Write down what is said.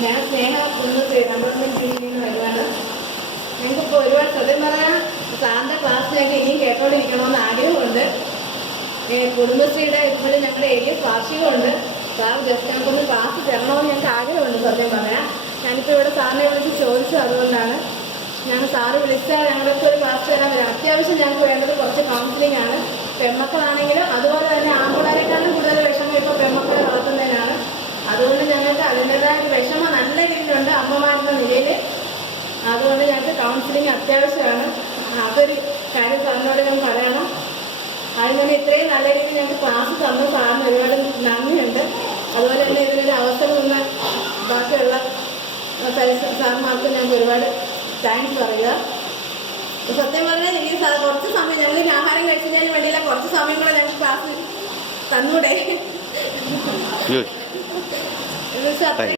ഞാൻ സ്നേഹ കുടുംബശ്രീ തിരുവനന്തപുരം ജില്ലയിൽ നിന്ന് വരുവാണ്. ഞങ്ങൾക്കിപ്പോൾ ഒരുപാട് സത്യം പറയാം സാറിന്റെ ക്ലാസ് ഞങ്ങൾക്ക് ഇനിയും കേട്ടോണ്ടിരിക്കണമെന്ന് ആഗ്രഹമുണ്ട്. കുടുംബശ്രീയുടെ ഇപ്പോഴും ഞങ്ങളുടെ ഏരിയ വാർഷികമുണ്ട് സാർ ജസ്റ്റ് ഞങ്ങൾക്കൊന്ന് ക്ലാസ് തരണമെന്ന് ഞങ്ങൾക്ക് ആഗ്രഹമുണ്ട് സത്യം പറയാം. ഞാനിപ്പോൾ ഇവിടെ സാറിനെ വിളിച്ച് ചോദിച്ചു അതുകൊണ്ടാണ്. ഞങ്ങൾ സാറ് വിളിച്ചാൽ ഞങ്ങൾക്ക് ഒരു ക്ലാസ് തരാൻ വരാം. അത്യാവശ്യം ഞങ്ങൾക്ക് വേണ്ടത് കുറച്ച് കൗൺസിലിംഗ് ആണ്. പെൺമക്കളാണെങ്കിലും നിലയിൽ അതുകൊണ്ട് ഞങ്ങൾക്ക് കൗൺസിലിംഗ് അത്യാവശ്യമാണ്. അതൊരു കാര്യം സാറിനോട് ഞാൻ പറയണം. അതിന് തന്നെ ഇത്രയും നല്ല രീതിയിൽ ഞങ്ങൾക്ക് ക്ലാസ് തന്നു. സാറിന് ഒരുപാട് നന്ദിയുണ്ട്. അതുപോലെ തന്നെ ഇതിനൊരു അവസരം തന്ന ബാക്കിയുള്ള സാർമാർക്ക് ഞങ്ങൾക്ക് ഒരുപാട് താങ്ക്സ് പറയുക. സത്യം പറഞ്ഞാൽ ഈ കുറച്ച് സമയം ഞങ്ങൾ ആഹാരം കഴിച്ചതിന് വേണ്ടിയില്ല കുറച്ച് സമയം കൂടെ ഞങ്ങൾക്ക് ക്ലാസ് തന്നൂടെ.